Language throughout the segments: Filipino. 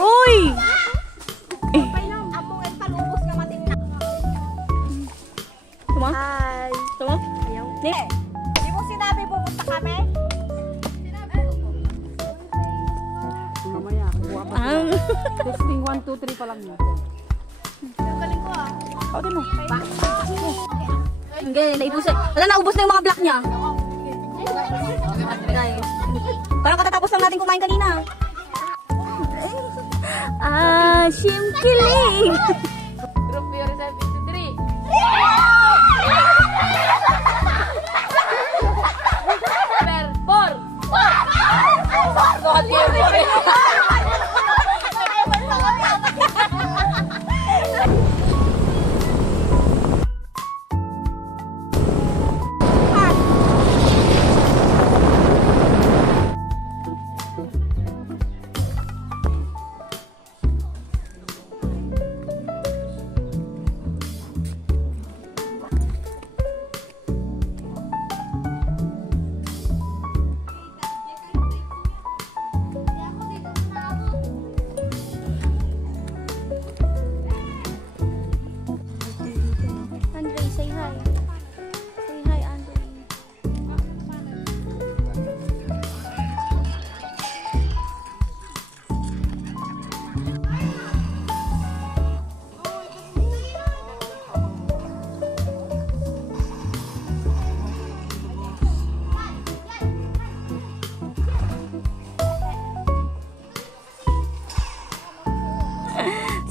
Uy! Tuma? Hi. Tuma? Ayaw. Nih. Di mo sinabi pupunta kami? Mamaya, kuha pa sila. Testing 1, 2, 3 pa lang yun. Ang galing ko ah. Ako din mo. Hindi, naibus. Wala, naubos na yung mga black niya. Guys. Parang katatapos lang natin kumain kanina. Shimkiling! Group yourself into 3. Andre, say hi. Say hi, Andre.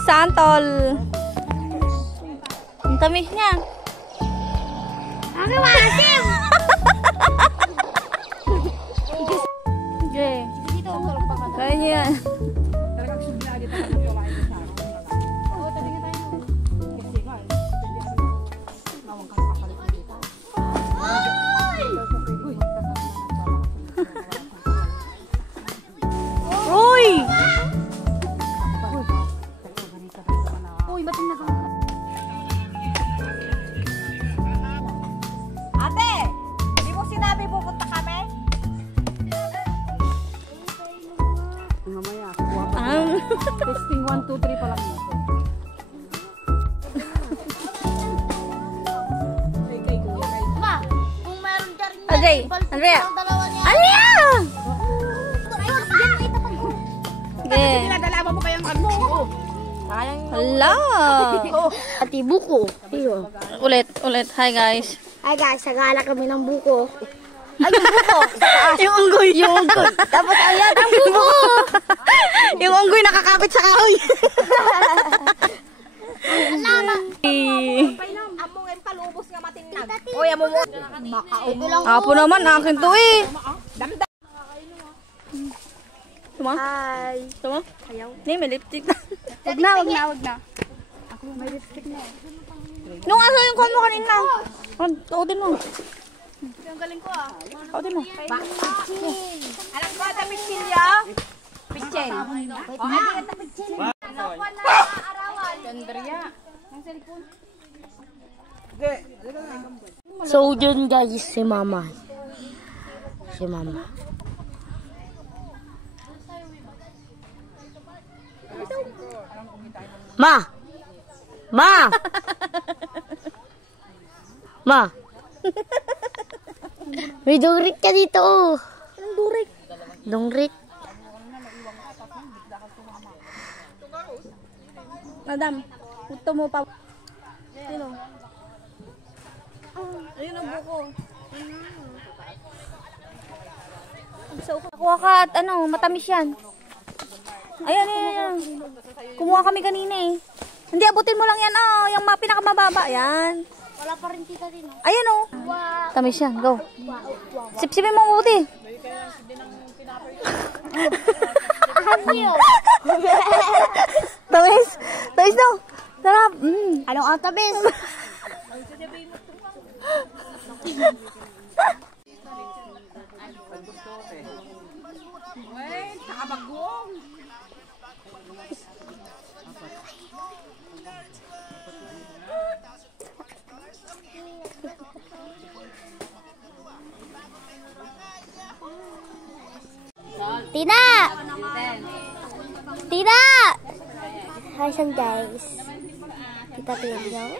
Santol. Ang tamis niya. Ano maasim? Okay. Dito ang tulog pa ka. Kaya niya yan. Talagang sumila dito ka ng gawain ko sa Oo, tabi nga tayo. kasi nga, nawang ka nakapalit dito. Uy! Uy, ba't yung nakaka... Ate! Di mo sinabi pupunta kami? Mamaya, kuha pa sila. Testing 1, 2, 3 pa lang yun. Ma, kung meron ka rin Andre, Andrea. dalawa niya. Alia! Sige, nadalaman mo kayang ano mo. Hala! Ati buko. Ulit. Hi guys. Hi guys, sagala kami ng buko. Ay, yung buko. Yung unggoy. Yung unggoy. Tapos ayan ang buko. Yung unggoy nakakapit sa kahoy. Amungin palubos nga matinag. Uy, among mo. Makaupo lang. Apo naman, akin to eh. Tuma? Hi. Tuma? Ayaw. Hindi, may lipstick na. Wag na. Ako may lipstick na. Nung aso yung kamo kanina. Oo din mo. Ang galing ko ah. Oo din mo. Alam ko ata pitsilyo? Pitsil. So yun guys, si mama. Ma! May dungrik ka dito. Anong durik? Dungrik. Madam, gusto mo pa. Sino? Ayun ang buko. Kuha ka at matamis yan. Ayan. Kumuha kami kanina eh. Hindi, abutin mo lang yan. Yung pinakamababa. Yan. Wala pa rin kita din. Ayan oh. Tamis yan. Go. Sipsipin mo mabuti. Tamis. Tamis daw. Sarap. Anong ang tabis? Tina! Tina! Hi, san guys. Kita Tina.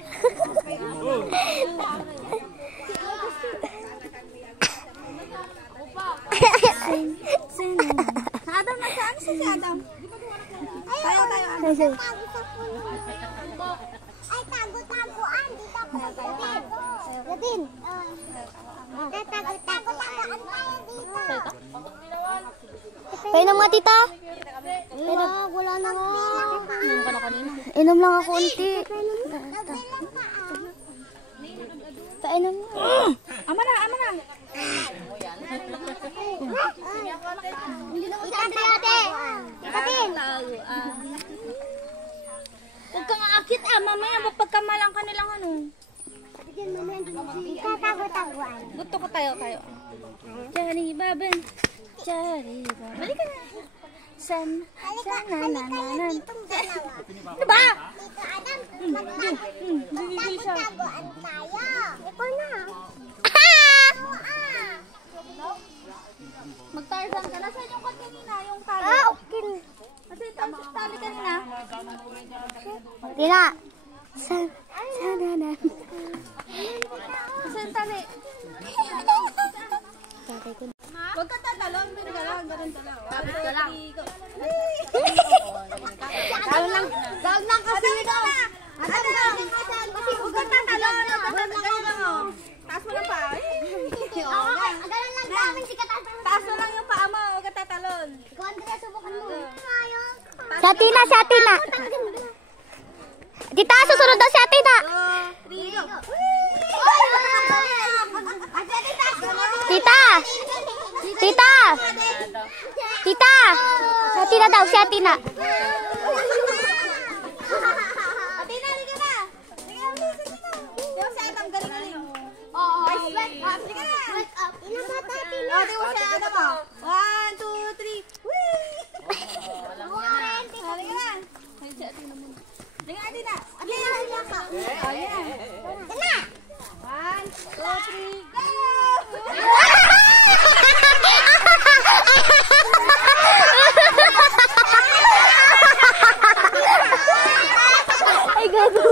Adam, nasaan si Adam? Tayo. Ay, tago-tagoan. Dito ako sa tayo. Gadin. Tago-tagoan tayo dito. Painom nga, tita. Wala na nga. Inom lang ako unti. Painom mo. Ama na. Ikatin. Huwag kang aakit mamaya mapagkamalang ka nilang ano. Tago-tagoan. Gusto ko tayo. Chari baban. Balik ka na. San. Diba? Dito, Adam. Tago-tagoan tayo. Ikaw na. Mag-Tarzan ka. Nasaan yung kanina? Yung tali? Okay. Nasaan yung tali kanina? Tina! Nasaan yung tali? Huwag ka tatalon. Ganun ka lang. Tapos ka lang. Dahil lang kasi ikaw. Huwag ka tatalon. Ganyan lang o. Taas mo lang pa. Ganun lang namin si Kataas. Taas mo lang yung paa mo. Huwag ka tatalon. Ikaw, Andrea, subukan mo. Sa Tina. Tita, susunod daw si Tina. 2, 3, go. Tita! Si Tina daw, si Tina. Atina, halika na. Yung si Adam, galing. Halika na. Di mo si Adam o. 1, 2, 3. Halika na. Halika, Atina. Ayan. 1, 2, 3, go! Ay, gago.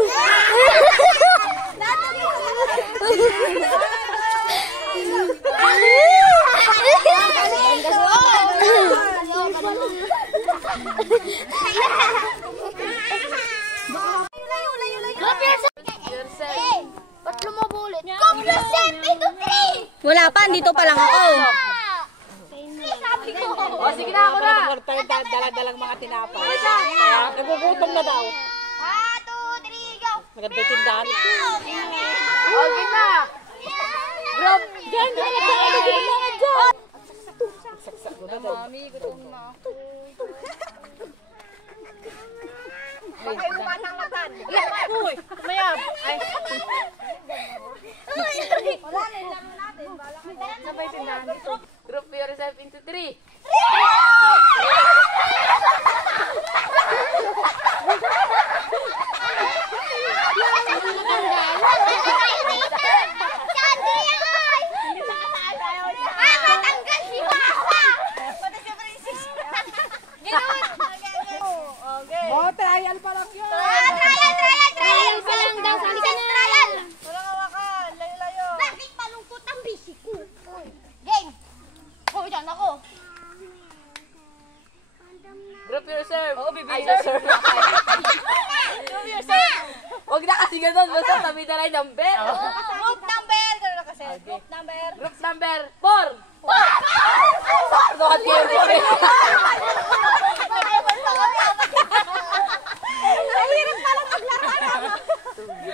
Ba't lumabo ulit? Come yourself into 3! Wala pa, dito pa lang ako. Sabi ko! O, sige na ako na. Dala-dalang mga tinapay. Nagugutom na daw. 1, 2, 3, go! Maganda yung tindahan. Okay na. Rob, dyan. Saksak ko na daw. Mami, gutom na ako. Ay, umatangatan. Uy, mayab. Ay. Wala na, laro natin. Sabay tindahan dito. Group yourself into 3. Matanggal si Papa! Oh, trial pa lang yun. Trial pa lang daw. Halika na. Trial! Walang hawakan. Layo-layo. Bakit malungkot ang busy ko? Game! Oh, dyan ako. Group yourself. Oo, bibigyan. Ay, yourself. Group yourself. Huwag na kasi ganun. Basta tabi na lang ng bell. Group number. Gano'n na kasi. Group number. Group number 4. Sakto ka tiyo. Mahirap pala maglaro.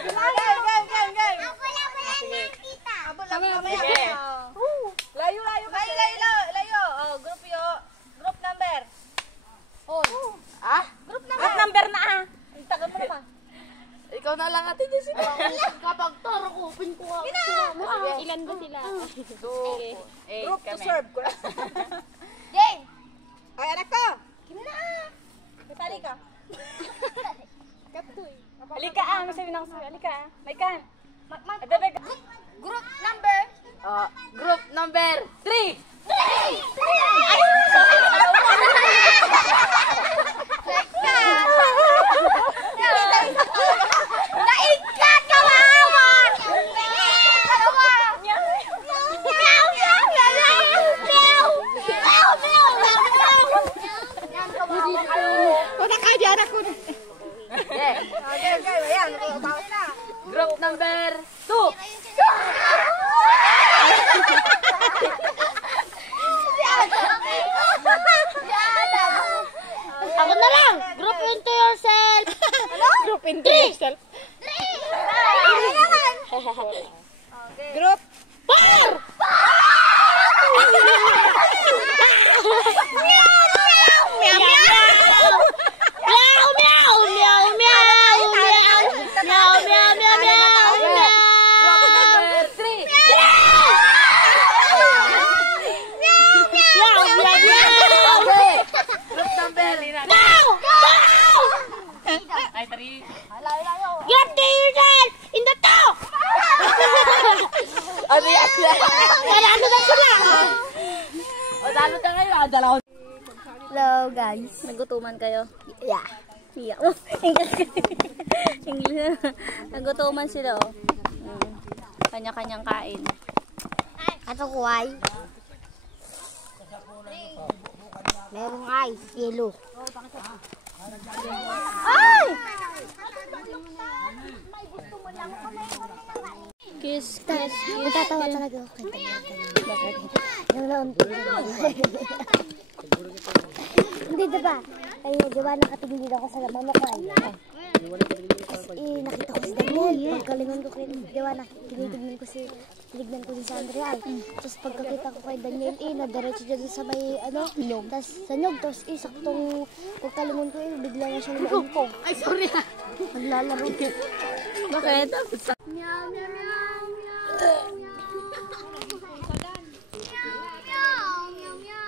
Game. Wala na, tita. Sige. Layo. Oh, group number. Ah? Group number na ah. Ang tagal mo naman. Ikaw na lang atin yung sige. Kapag toro, open ko ako. Ilan ba sila? 2, 8 Group to kami. serve. Game! Ay, anak ko. Kim na! Matali ka. Halika may sabi na ako sa'yo. Halika May kan. Group number? Group number 3. Ano na sila? O, dalo na kayo. Dalaw. Hello guys. Nagutuman kayo? Yeah. Yeah. Oh, English. Nagutuman sila oh. Kanya-kanyang kain. Ato kuway. Merong ice, yellow. Ay! Kiss, kiss. Natatawa talaga ako kay Bakit? Yung noon. Hindi diba? Ay, diba nakatingin ako sa mama ko ay. Tapos nakita ko si Daniel. Pagkalingon ko kay diba tinitignan ko si Sandra ay. Tapos pagkakita ko kay Daniel nadiretso dyan sa may nyog. Tapos sa nyog, tapos saktong pagkalingon ko bigla na siyang naumpong. Ay, sorry ha. Maglalaro. Bakit? Meow, meow, meow,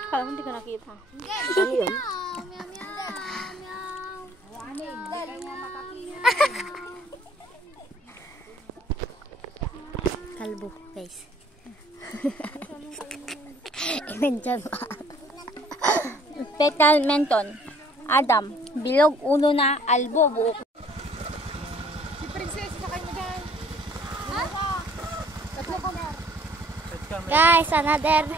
Kala mo hindi ko nakita. Kalbo, guys. Imenjan ba? Petal menton. Adam. Bilog uno na albo buok. Guys, another.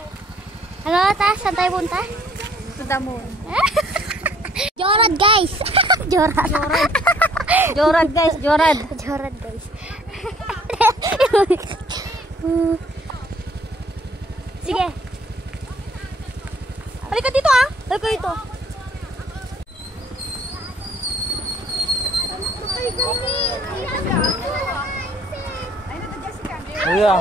Ano ta? Saan tayo punta? To the moon. Jorad, guys. Jorad. Jorad guys, jorad. Jorad, guys. Sige. Halika dito ah. Halika dito. Kuya.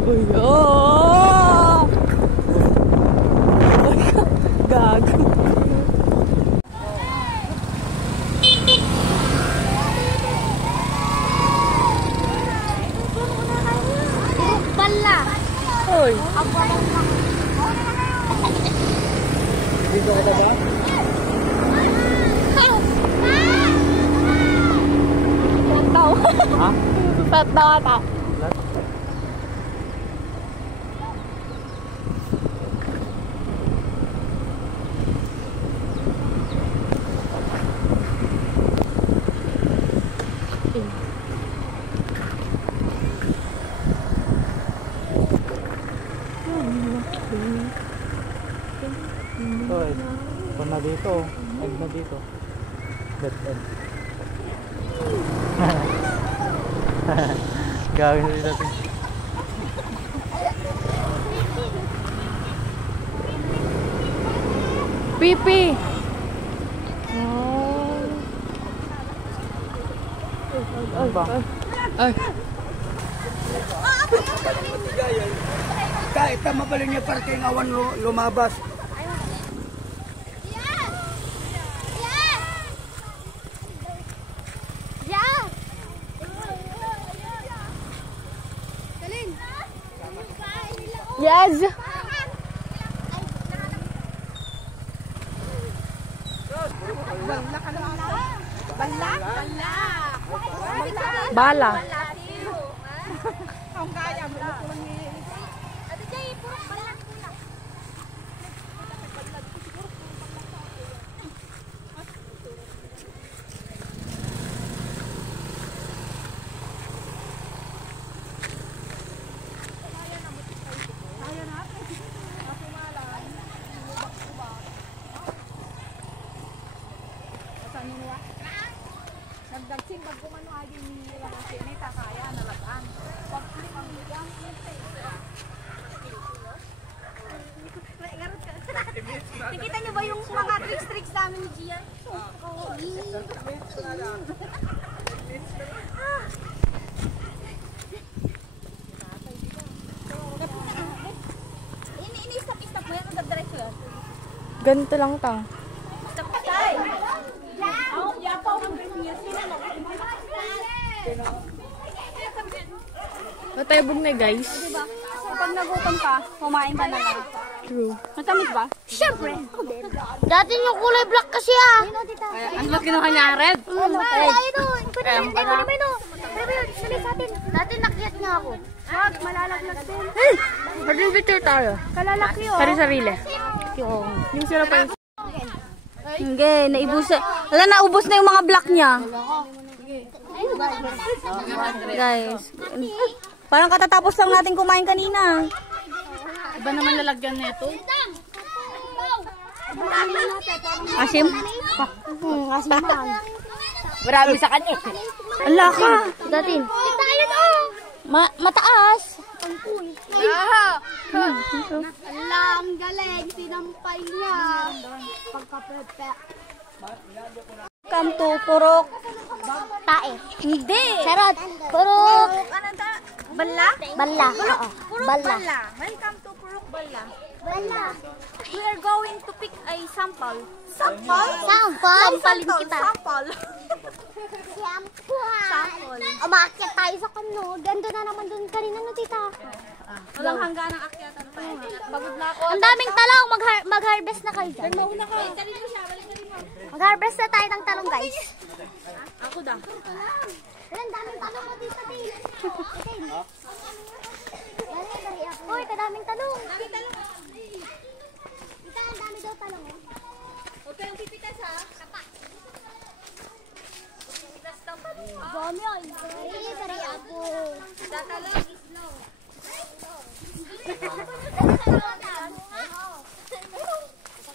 Uy, oh! Gago. Bala. Uy. Dito ka ba? Pataw. Ha? Pataw ata. Hoy, kung na dito, end na dito. Dead end. Gawin na natin. Pipi. Ano ba? Ay. Kahit tama pala niya parking awan lumabas. Yes. Bala. Nagdagsing pag kumano ay dinihila na sinita kaya nalagaan. Pag-flip ang bigang. Nakita niyo ba yung mga tricks namin ni Gian? Ini-stop mo yan. Nagdiretso yan. Ganito lang tang. Matayabog na guys. Diba? Kapag nagutom ka, kumain ka na lang. True. Matamis ba? Siyempre. Dati yung kulay black kasi ah. Ano ba kinuha niya? Red? Ayun o. Pwede mo sali sa atin. Dati nakyat nga ako. Wag, malalaglag din. Mag-picture tayo. Kalalaki oh. Sarili-sarili. Yung sila pa yung... Hindi, naibus. Wala, naubos na yung mga black niya. Guys. Parang katatapos lang natin kumain kanina. Iba naman lalagyan nito. Asim? Asim man. Marami sa kanya. Ala ka. Datin. Tayo to. Mataas. Ala, ang galing. Sinampay niya. Pagka-pepe. Welcome to Purok. Tae. Hindi. Charot. Purok. Bala? Bala. Oo. Purok Bala. Bala. Welcome to Purok Bala. Bala. We are going to pick a sample. Sample? Sampal. Sampalin kita. Sample. Sample. Umakyat tayo sa kano. Ganda na naman dun kanina no, tita. Walang hanggan ang akyatan pa. Pagod na ako. Ang daming talong. Mag-harvest na kayo dyan. Mauna ka. Balik mo siya. Balik mo. Mag-harvest na tayo ng talong, guys. Ako da. Ang daming talong mo dito, Tin. Uy, kadaming talong. Daming talong. Tita, ang dami daw talong. Huwag kayong pipitas ha. Kapa. Pipitas daw. Dami, ay. Dari ako. Tatalong. Slow.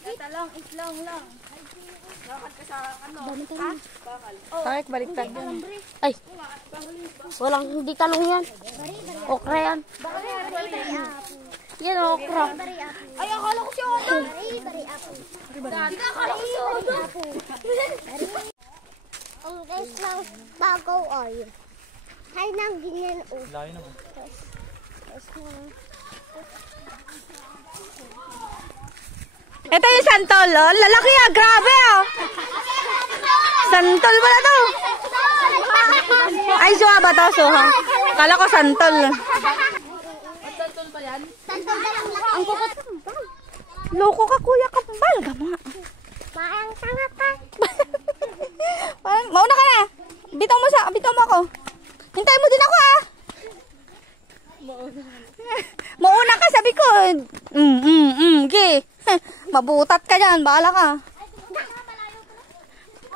Tatalong. Slow lang. Lakad ka sa ano? Daming talong. Bakit baliktad yun? Ay. Walang hindi talong yan. Okra yan. Yan, okra. Ay, akala ko siya ako. Dati akala ko siya ako. Ang guys ng bagaw oil. Hay nang ganyan o. Layo naman. Ito yung santol, oh. Lalaki ah, grabe ah. Santol pala to. Ay, suha ba to? Suha. Kala ko santol. Santol pa yan? Ang kukot. Loko ka, kuya Kambal. Gama. Parang tanga ka. Mauna ka na. Bitaw mo ako. Hintayin mo din ako ah. Mauna ka, sabi ko. Okay. Mabutat ka dyan, bahala ka.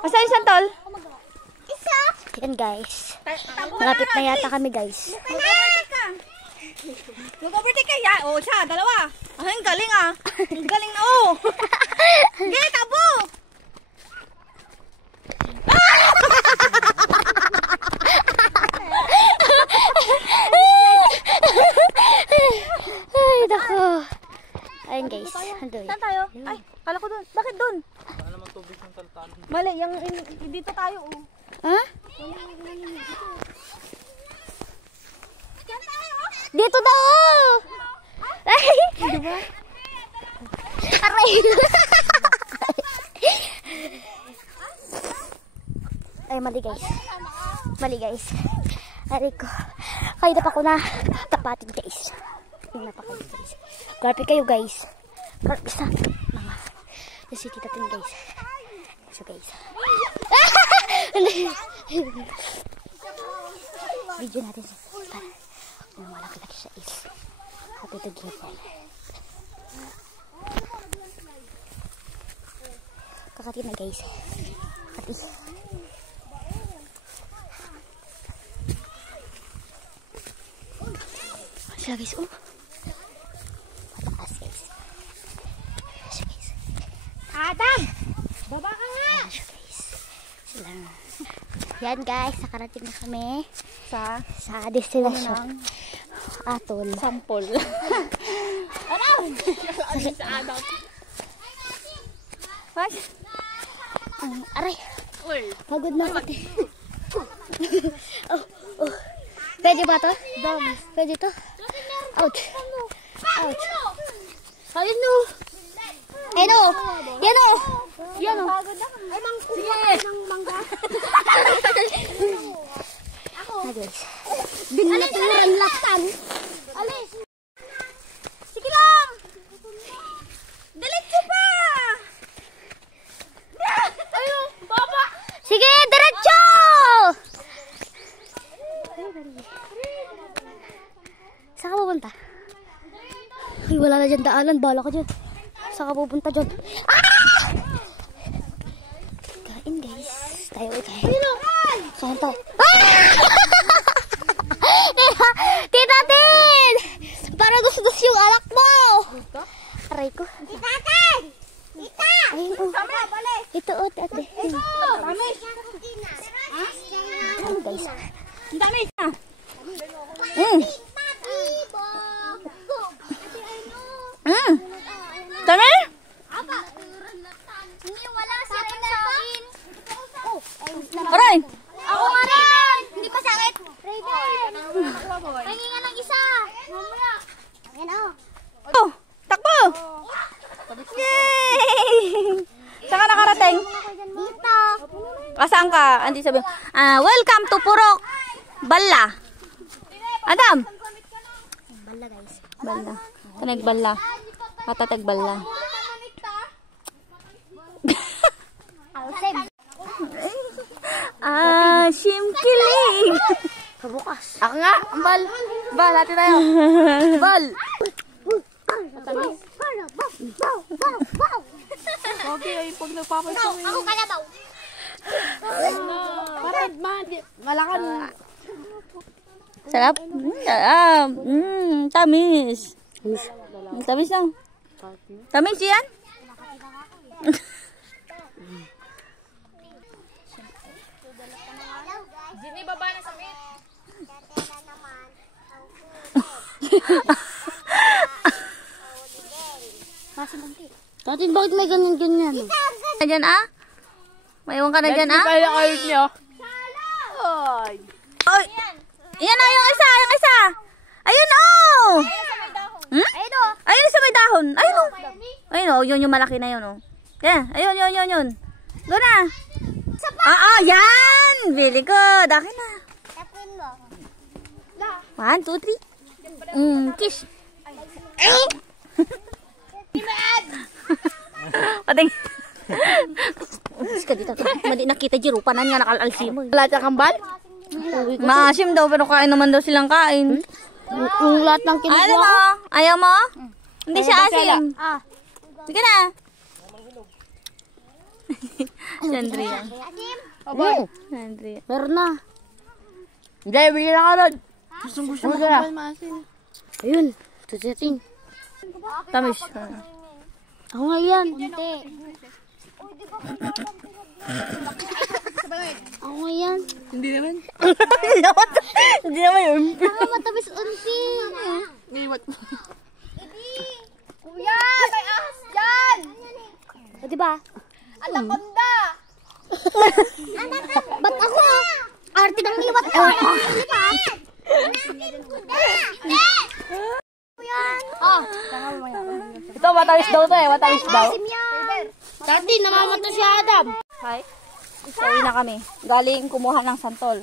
Asa yung santol? Yan guys. Malapit na yata kami guys. Mag-overtake ka. Ya, oh, siya, dalawa. Ay, ang galing ah. Ang galing na oh. Sige, tabo. Ay, nako. Ayun guys. Andoy. Saan tayo? Ay, kala ko doon. Bakit doon? Wala naman tubig ng taltan. Mali, dito tayo oh. Ha? Dito daw! Ay! Diba? Aray! Ay, mali guys. Mali guys. Aray ko. Kaya na pa ko na tapatin guys. Kaya na pa kayo guys. Grabe kayo guys. Grabe sa mga nasiti natin guys. So guys. Video natin para kung malaki-laki siya is happy to give them. Kakati na guys. Kakati. Siya guys. Oh. Mataas guys. Siya guys. Adam! Baba ka nga! Siya guys. Sila. Yan guys. Nakarating na kami. Sa destination. Atol. Sampol. Aray. Uy. Pagod na ako. Oh. Pwede ba to? Pwede to? Ouch. Ouch. Ayun no. Ayun no. Yan no. Yan no. Ay, mangkuha ng mangga. Na guys. Binaturan laktan. Alis. Sige lang. Diretso pa. Ayun, baba. Sige, diretso! Saan ka pupunta? Ay, wala na dyan daanan. Bala ka dyan. Saan ka pupunta dyan? Ah! Kain guys. Tayo kain. Saan to? Ah! Tita Tin! Parang gusto-gusto yung alak mo! Aray ko. Tita Tin! Tita! Ayun o. Ito o, tate. Ano guys? Ang dami. Dami? Aray! Ako nga rin! Hindi pa sakit. Raven! Pahingi nga ng isa. Mamaya. Ayan o. Oh, takbo! Yay! Saan ka nakarating? Dito. Saan ka? Andi sabi, welcome to Purok Balla. Adam? Bala guys. Balla. Tanagballa. Patatagballa. Alsem. Shimkiling. Kabukas. Ako nga. Bal. Bal. Hati tayo. Bal. Okay, ay pag nagpapansin. Ako kalabaw. Parang malakan. Sarap. Tamis. Tamis lang. Tamis yan? Jimmy, baba na sa meat. Tatin, bakit may ganyan-ganyan? Dyan ah? Maiwan ka na dyan ah? Kaya ayun niyo. Ay. Oy! Yan na yung isa! Yung isa! Ayun oh! Hmm? Ayun sa may dahon. Ayun oh. Ayun oh, yun yung malaki na yun oh. Kaya, ayun. Go na. Yan! Very good. Akin na. 1, 2, 3. Kiss. Pating. Umpis ka dito. Mali nakita jirupanan nga nakalalsi mo. Wala siya kambal? Maasim daw pero kain naman daw silang kain. Yung lahat ng Ayaw mo? Ayaw mo? Hindi siya asim. Sige na. Si Andrea. Andrea. Meron na. Hindi, bigyan na ka doon. Gusto mo kambal maasin. Ayun, tututin. Tamis. Ako nga yan. Hindi. Ako nga yan. Hindi naman yun. Baka matamis unti. Kuya, may ahas dyan! O, diba? Anaconda! Ba't ako? Arte ng liwat ko. Ito, matamis daw to eh. Matamis daw. Dati, namamata si Adam. Hi. Uwi na kami. Galing kumuha ng santol.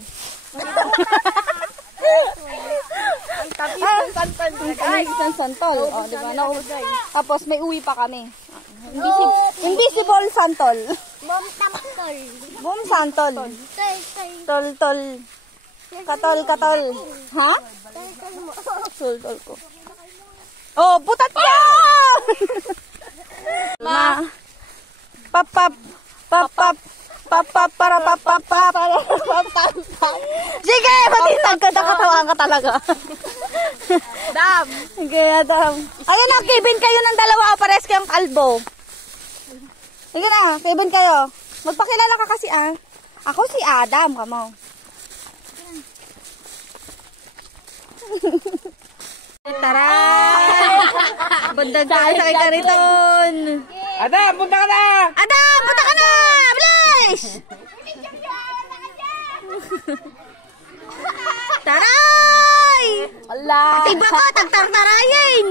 Isang santol. O, diba? Tapos may uwi pa kami. Invisible santol. Boom santol. Tol. Katol. Ha? Tol ko. Oh, putat niya! Pap. Sige, pati nagkatawaan ka talaga. Dam! Sige, Adam. Ayun na, Kevin kayo ng dalawa. Pares kayong kalbo. Sige na, Kevin kayo. Magpakilala ka kasi Ako si Adam, kamo. Tara! Bundag tayo sa kay Kariton. Adam, punta ka na! Adam, punta ka na! Bilis! Taray! Ala! Tiba ko, tagtartarayin!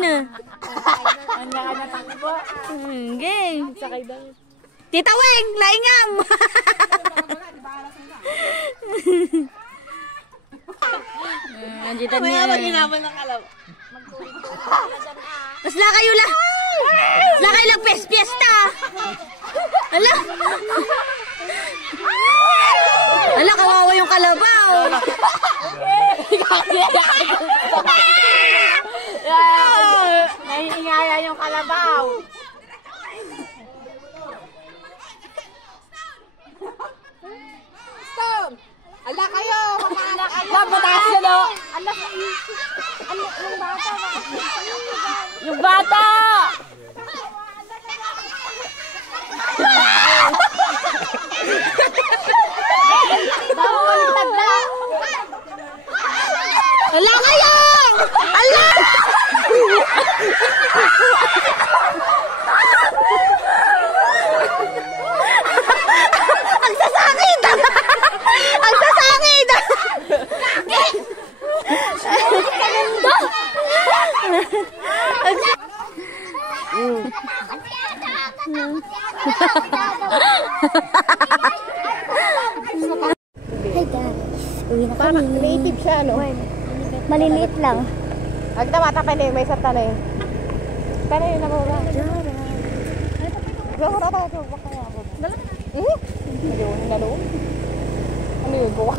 Kanya-kanya takbo. Okay. Sakay daw. Tita Weng, laingam! Anditan niya. Maginaman ng alam. Mas la kayo lang. La kayo lang fiesta. Ala. Ala, kawawa yung kalabaw. Naiingaya yung kalabaw. Ala kayo! Ala, mataas na daw. Yung bata! Ala kayo! Ala! Ang sasakit! Ang sasakit! Hey guys, uwi na kami. Creative siya, no? Maliliit lang. Agtamata pa din, may isa tanay. Tanay na ba ba? Gawin na ito, baka nga ako. Dalo? Ano yun, buka?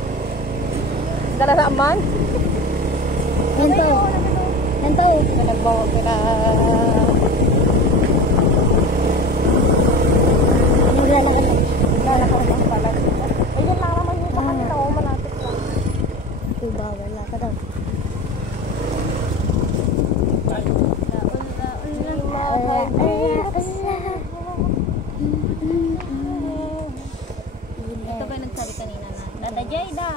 Dala na aman? Ganto. Nagbawag ko na... Naglalakad lang pala. Ayun lang naman yung sa kanila, malapit lang. Bawal lang ka daw. Ito ba nagsabi kanina na? Dada Jayda!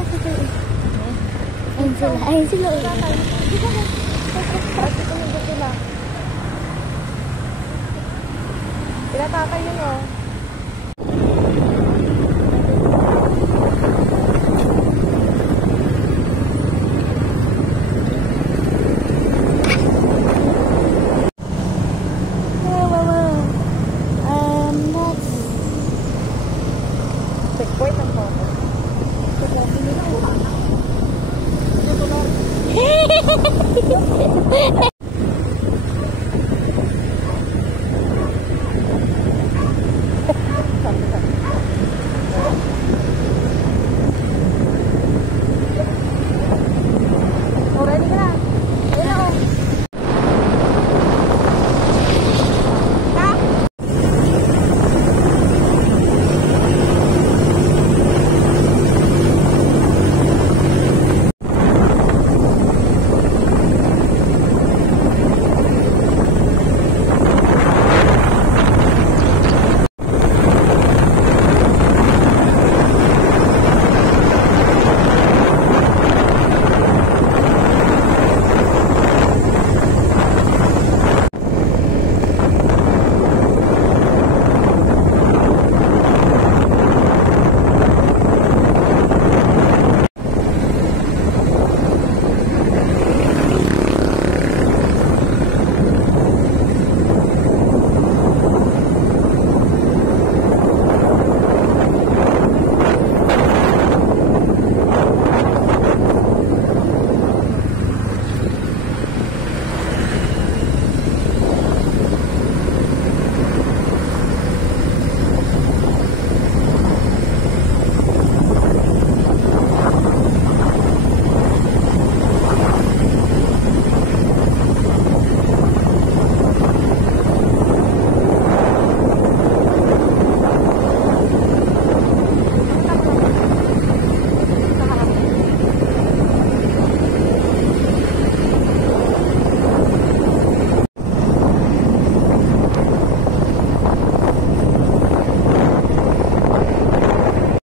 Ayun sila. Ayun sila. Pinatatay yun oh.